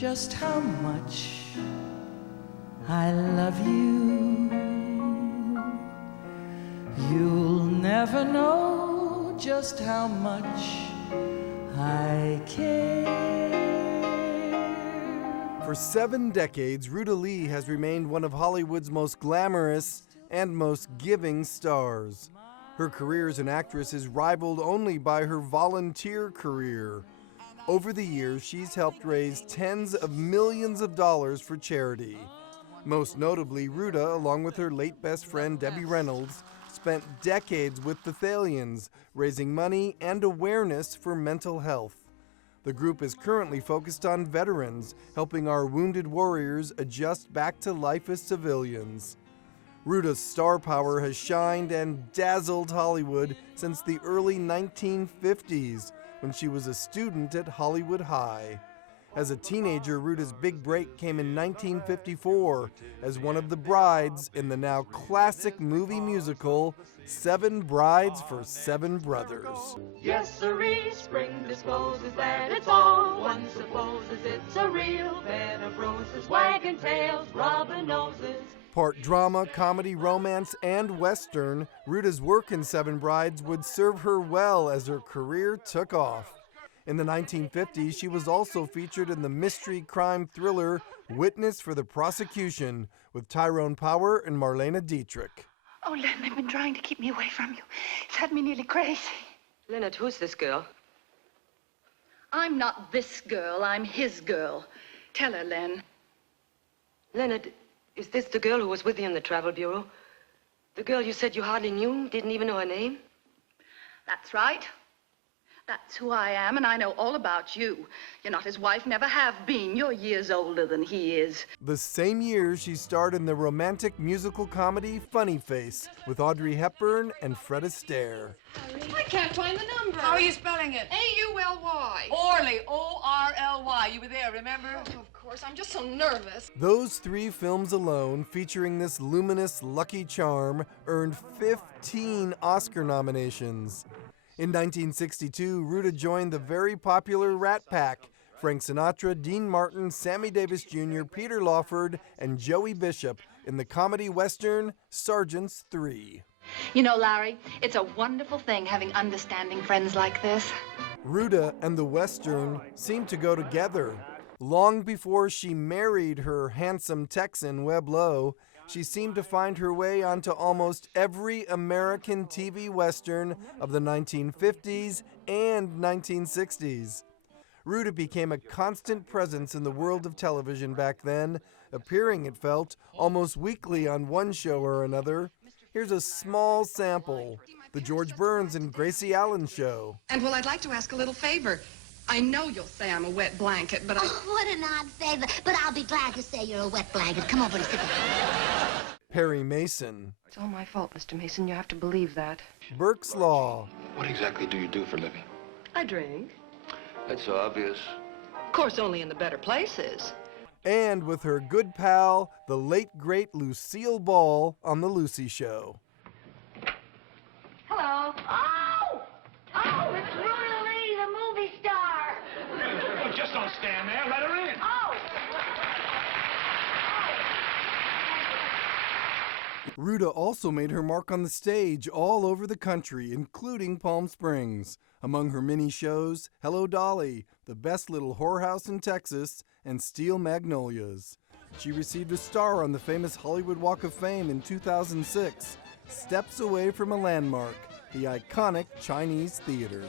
just how much I love you. You'll never know just how much I care. For 7 decades, Ruta Lee has remained one of Hollywood's most glamorous and most giving stars. Her career as an actress is rivaled only by her volunteer career. Over the years, she's helped raise tens of millions of dollars for charity. Most notably, Ruta, along with her late best friend Debbie Reynolds, spent decades with the Thalians, raising money and awareness for mental health. The group is currently focused on veterans, helping our wounded warriors adjust back to life as civilians. Ruta's star power has shined and dazzled Hollywood since the early 1950s, when she was a student at Hollywood High. As a teenager, Ruta's big break came in 1954 as one of the brides in the now classic movie musical, 7 Brides for 7 Brothers. Yes, sirree, spring discloses that it's all. One supposes it's a real bed of roses, wagging tails, rubbing noses. Part drama, comedy, romance, and western, Ruta's work in 7 Brides would serve her well as her career took off. In the 1950s, she was also featured in the mystery crime thriller Witness for the Prosecution with Tyrone Power and Marlene Dietrich. Oh, Len, they've been trying to keep me away from you. It's had me nearly crazy. Leonard, who's this girl? I'm not this girl, I'm his girl. Tell her, Len. Leonard, is this the girl who was with you in the travel bureau? The girl you said you hardly knew, didn't even know her name? That's right. That's who I am, and I know all about you. You're not his wife, never have been. You're years older than he is. The same year, she starred in the romantic musical comedy Funny Face with Audrey Hepburn and Fred Astaire. I can't find the number. How are you spelling it? A-U-L-Y. Orly, O-R-L-Y. You were there, remember? Oh, of course, I'm just so nervous. Those 3 films alone, featuring this luminous Lucky Charm, earned 15 Oscar nominations. In 1962, Ruta joined the very popular Rat Pack. Frank Sinatra, Dean Martin, Sammy Davis Jr., Peter Lawford, and Joey Bishop in the comedy western Sergeants 3. You know, Larry, it's a wonderful thing having understanding friends like this. Ruta and the western seemed to go together. Long before she married her handsome Texan, Webb Lowe, she seemed to find her way onto almost every American TV western of the 1950s and 1960s. Ruta became a constant presence in the world of television back then, appearing, it felt, almost weekly on one show or another. Here's a small sample, The George Burns and Gracie Allen Show. And, well, I'd like to ask a little favor. I know you'll say I'm a wet blanket, but Oh, what an odd favor. But I'll be glad to say you're a wet blanket. Come over and sit down. Perry Mason. It's all my fault, Mr. Mason. You have to believe that. Burke's Law. What exactly do you do for a living? I drink. That's so obvious. Of course, only in the better places. And with her good pal, the late great Lucille Ball on The Lucy Show. Hello. Oh! Oh, it's Ruta Lee, the movie star. Well, just don't stand there. Let her in. Oh! Ruta also made her mark on the stage all over the country, including Palm Springs. Among her many shows, Hello Dolly, The Best Little Whorehouse in Texas, and Steel Magnolias. She received a star on the famous Hollywood Walk of Fame in 2006, steps away from a landmark, the iconic Chinese Theater.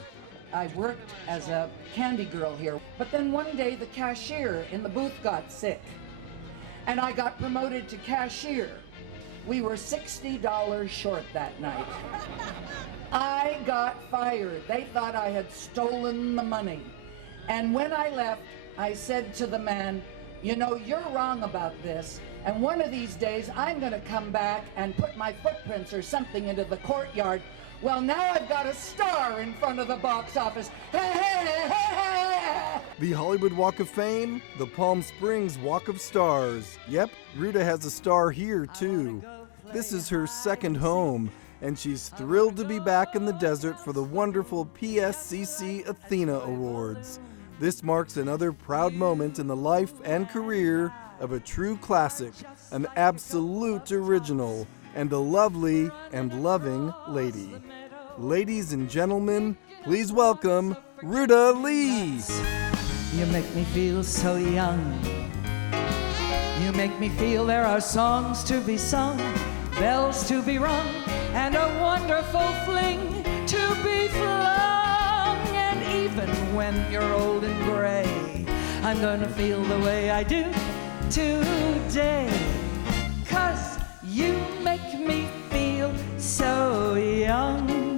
I worked as a candy girl here, but then one day the cashier in the booth got sick, and I got promoted to cashier. We were $60 short that night. I got fired. They thought I had stolen the money. And when I left, I said to the man, you know, you're wrong about this, and one of these days I'm going to come back and put my footprints or something into the courtyard. Well, now I've got a star in front of the box office. The Hollywood Walk of Fame, the Palm Springs Walk of Stars. Yep, Ruta has a star here, too. This is her second home, and she's thrilled to be back in the desert for the wonderful PSCC Athena Awards. This marks another proud moment in the life and career of a true classic, an absolute original, and a lovely and loving lady. Ladies and gentlemen, please welcome Ruta Lee. You make me feel so young. You make me feel there are songs to be sung, bells to be rung, and a wonderful fling to be flung. And even when you're old and gray, I'm gonna feel the way I do today. 'Cause you make me feel so young.